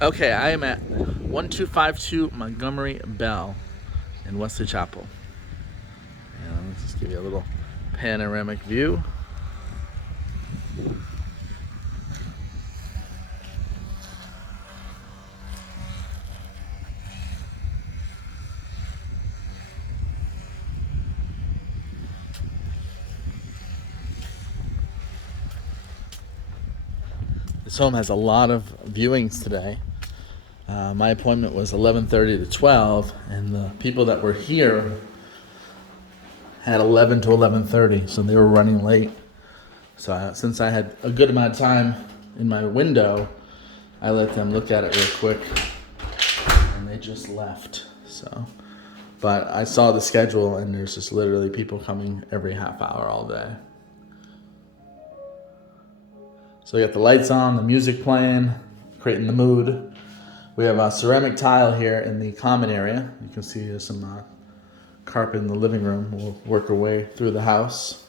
Okay, I am at 1252 Montgomery Bell in Wesley Chapel. And let's just give you a little panoramic view. This home has a lot of viewings today. My appointment was 11:30 to 12, and the people that were here had 11 to 11:30, so they were running late. So since I had a good amount of time in my window, I let them look at it real quick, and they just left. So, but I saw the schedule, and there's just literally people coming every half hour all day. So we got the lights on, the music playing, creating the mood. We have a ceramic tile here in the common area. You can see there's some carpet in the living room. We'll work our way through the house.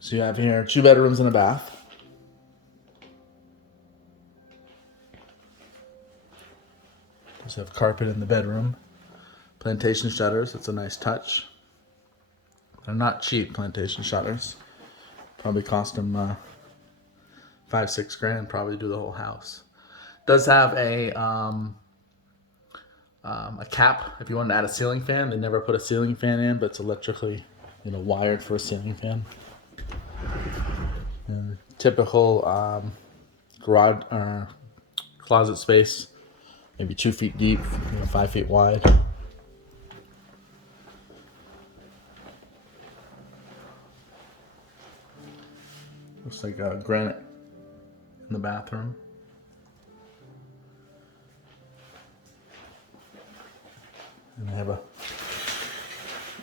So you have here 2 bedrooms and a bath. Just have carpet in the bedroom. Plantation shutters, it's a nice touch. They're not cheap, plantation shutters. Probably cost them $5-6 grand, probably do the whole house. Does have a cap if you want to add a ceiling fan. They never put a ceiling fan in, but it's electrically, wired for a ceiling fan. And typical garage closet space, maybe 2 feet deep, 5 feet wide. Looks like granite in the bathroom. And they have a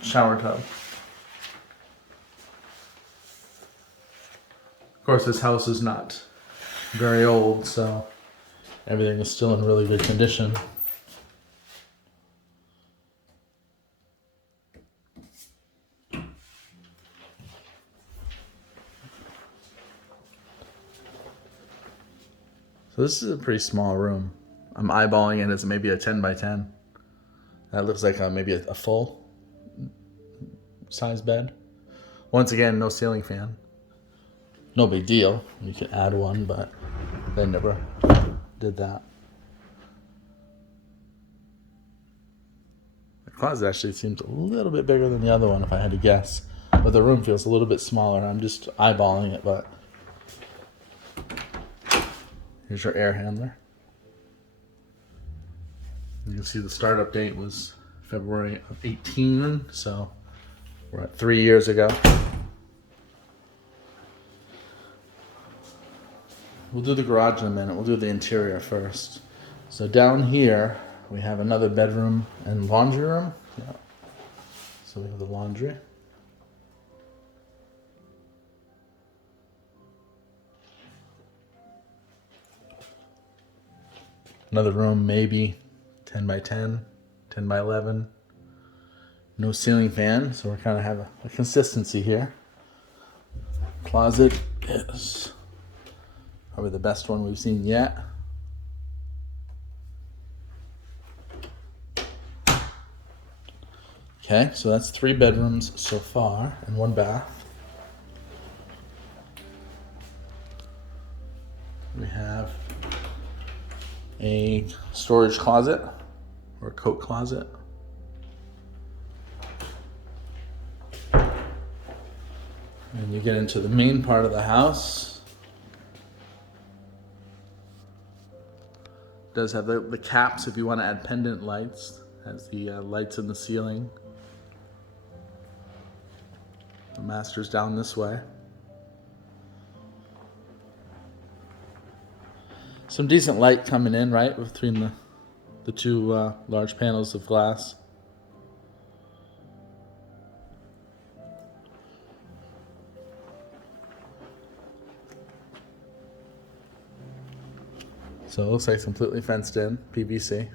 shower tub. Of course, this house is not very old, so everything is still in really good condition. So this is a pretty small room. I'm eyeballing it as maybe a 10 by 10. That looks like maybe a full size bed. Once again, no ceiling fan. No big deal. You can add one, but they never did that. The closet actually seems a little bit bigger than the other one if I had to guess. But the room feels a little bit smaller. I'm just eyeballing it, but here's your air handler. You can see the startup date was February of 18, so we're at 3 years ago. We'll do the garage in a minute. We'll do the interior first. So down here, we have another bedroom and laundry room. Yeah. So we have the laundry. Another room, maybe 10 by 10, 10 by 11. No ceiling fan, so we're kind of have a consistency here. Closet is probably the best one we've seen yet. Okay, so that's 3 bedrooms so far and 1 bath. We have a storage closet or a coat closet. And you get into the main part of the house. It does have the caps if you want to add pendant lights. It has the lights in the ceiling. The master's down this way. Some decent light coming in, right, between the 2 large panels of glass. So it looks like it's completely fenced in, PVC.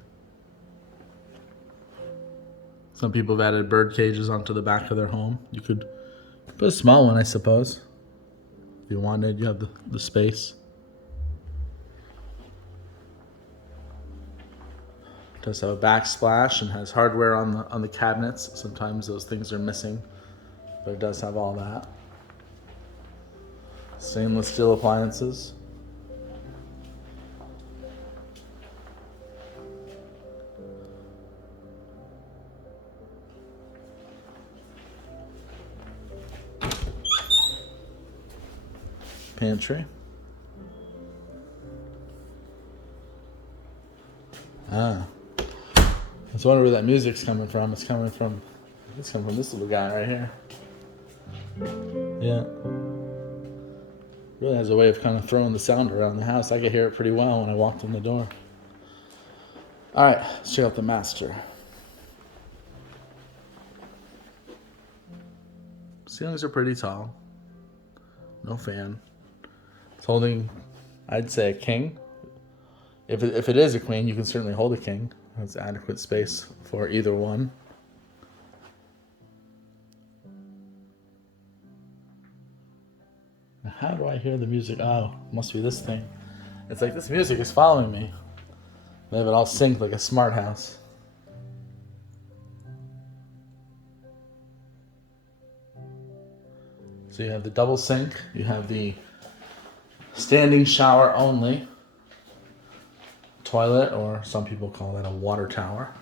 Some people have added bird cages onto the back of their home. You could put a small one, I suppose. If you wanted, you have the space. does have a backsplash and has hardware on the cabinets. Sometimes those things are missing, but it does have all that. Stainless steel appliances. Pantry. I was wondering where that music's coming from. It's coming from this little guy right here. Yeah. Really has a way of kind of throwing the sound around the house. I could hear it pretty well when I walked in the door. All right, let's check out the master. Ceilings are pretty tall. No fan. It's holding, I'd say, a king. If it is a queen, you can certainly hold a king. There's adequate space for either one. How do I hear the music? Oh, must be this thing. It's like this music is following me. They have it all synced like a smart house. So you have the double sink. You have the standing shower only toilet, or some people call that a water tower.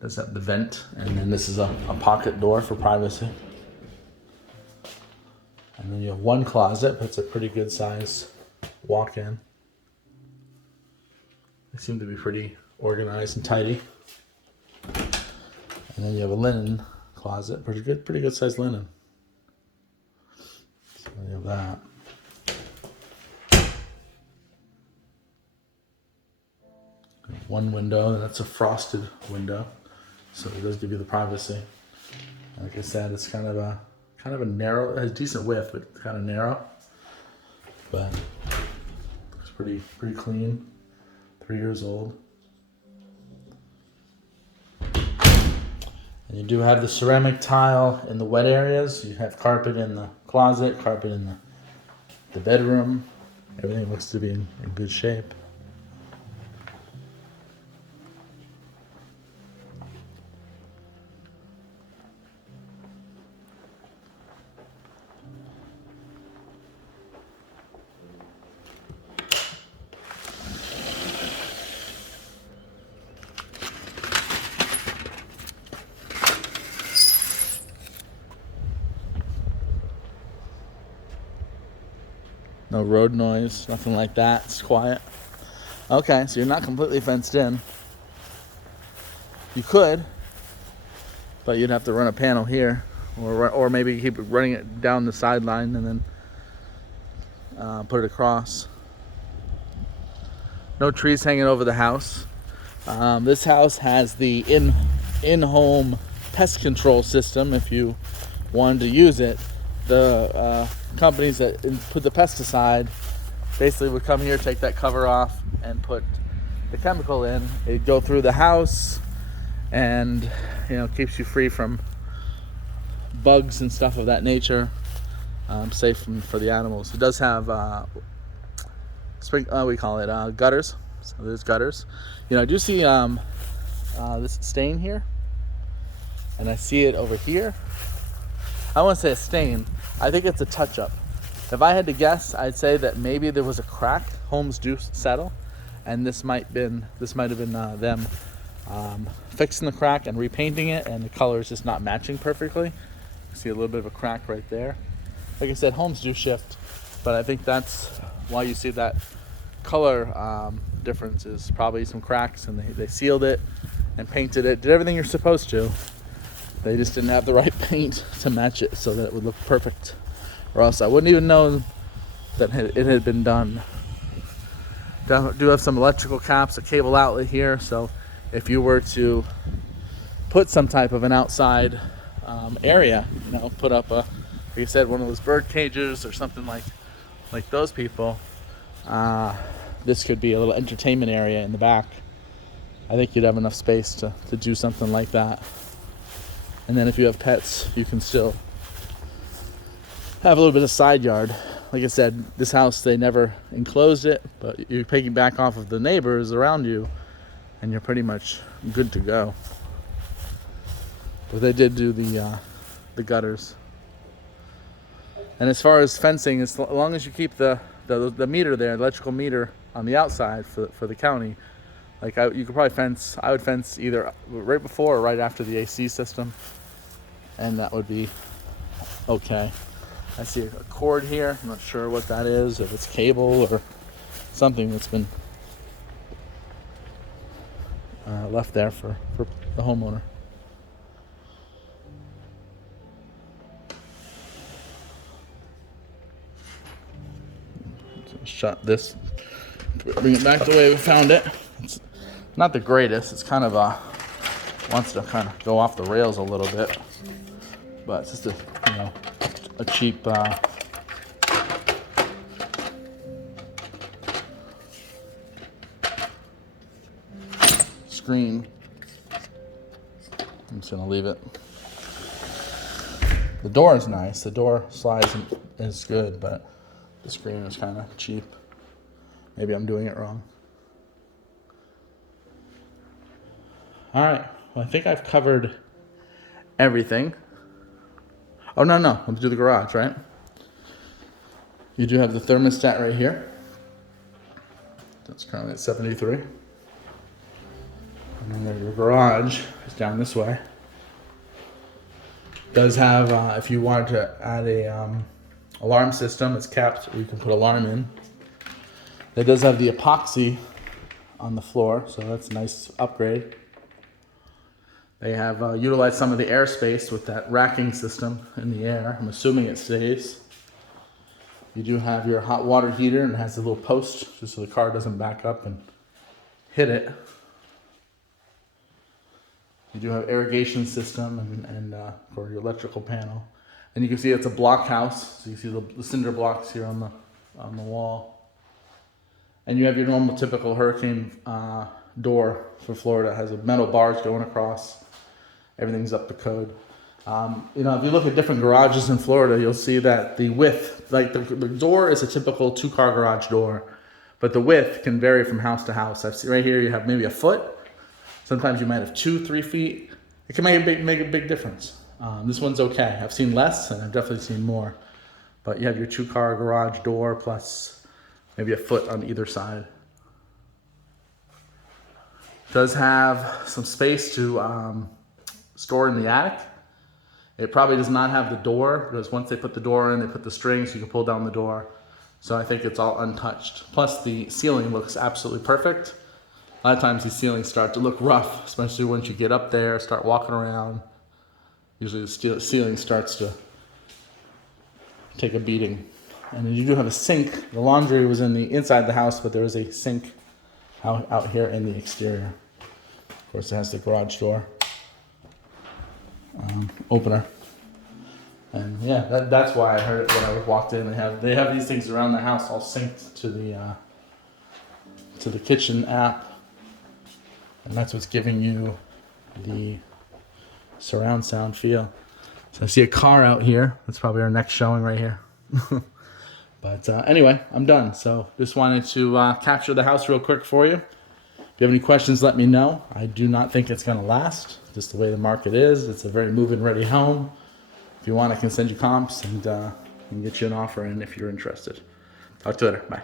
Does have the vent, and then this is a pocket door for privacy. And then you have one closet, but it's a pretty good size walk-in. They seem to be pretty organized and tidy. And then you have a linen closet, pretty good size linen. So you have that. One window, and that's a frosted window, so it does give you the privacy. Like I said, it's kind of a narrow. It has decent width, but it's kind of narrow. But it's pretty clean. 3 years old. And you do have the ceramic tile in the wet areas. You have carpet in the closet, carpet in the bedroom. Everything looks to be in good shape. No road noise, nothing like that. It's quiet. Okay, so you're not completely fenced in. You could, but you'd have to run a panel here, or maybe keep running it down the sideline and then put it across. No trees hanging over the house. This house has the in-home pest control system. If you wanted to use it, the companies that put the pesticide basically would come here, take that cover off, and put the chemical in. It'd go through the house, and keeps you free from bugs and stuff of that nature. Safe for the animals. It does have we call it gutters. So there's gutters. I do see this stain here, and I see it over here. I won't say a stain. I think it's a touch-up. If I had to guess, I'd say that maybe there was a crack. Homes do settle, and this might have been them fixing the crack and repainting it, and the color is just not matching perfectly. You see a little bit of a crack right there. Like I said, homes do shift, but I think that's why you see that color difference is probably some cracks, and they sealed it and painted it, did everything you're supposed to. They just didn't have the right paint to match it so that it would look perfect, or else I wouldn't even know that it had been done. Do have some electrical caps, a cable outlet here, so if you were to put some type of an outside area, put up like I said, one of those bird cages or something like those people, this could be a little entertainment area in the back. I think you'd have enough space to do something like that. And then if you have pets, you can still have a little bit of side yard. Like I said, this house, they never enclosed it, but you're picking back off of the neighbors around you. and you're pretty much good to go. But they did do the gutters. And as far as fencing, as long as you keep the meter there, the electrical meter on the outside for the county, like you could probably fence. I would fence either right before or right after the AC system, and that would be okay. I see a cord here. I'm not sure what that is, if it's cable or something that's been left there for the homeowner. So shut this, bring it back the way we found it. It's not the greatest. It's kind of wants to kind of go off the rails a little bit, but it's just a cheap screen. I'm just gonna leave it. The door is nice. The door slides is good, but the screen is kind of cheap. Maybe I'm doing it wrong. All right. Well, I think I've covered everything. Oh, no. Let's do the garage, right? You do have the thermostat right here. That's currently at 73. And then your garage is down this way. It does have, if you wanted to add a alarm system, it's capped, you can put alarm in. It does have the epoxy on the floor, so that's a nice upgrade. They have utilized some of the airspace with that racking system in the air. I'm assuming it stays. You do have your hot water heater, and it has a little post just so the car doesn't back up and hit it. You do have irrigation system and for your electrical panel. And you can see it's a block house, so you see the cinder blocks here on the wall. And you have your normal typical hurricane door for Florida. It has a metal bars going across. Everything's up to code. If you look at different garages in Florida, you'll see that the width, like the door is a typical 2-car garage door, but the width can vary from house to house. I've seen right here you have maybe a foot. Sometimes you might have 2-3 feet. It can make a big difference. This one's okay. I've seen less, and I've definitely seen more. But you have your 2-car garage door plus maybe a foot on either side. It does have some space to store in the attic. It probably does not have the door, because once they put the door in, they put the string so you can pull down the door. So I think it's all untouched. Plus the ceiling looks absolutely perfect. A lot of times these ceilings start to look rough, especially once you get up there, start walking around. Usually the ceiling starts to take a beating. And then you do have a sink. The laundry was in the inside the house, but there is a sink out here in the exterior. Of course, it has the garage door opener. And yeah, that's why I heard it when I walked in. They have these things around the house all synced to the kitchen app. And that's what's giving you the surround sound feel. So I see a car out here. That's probably our next showing right here. But anyway, I'm done. So just wanted to capture the house real quick for you. If you have any questions, let me know. I do not think it's going to last. Just the way the market is. It's a very move-in ready home. If you want, I can send you comps and get you an offer in if you're interested. Talk to you later. Bye.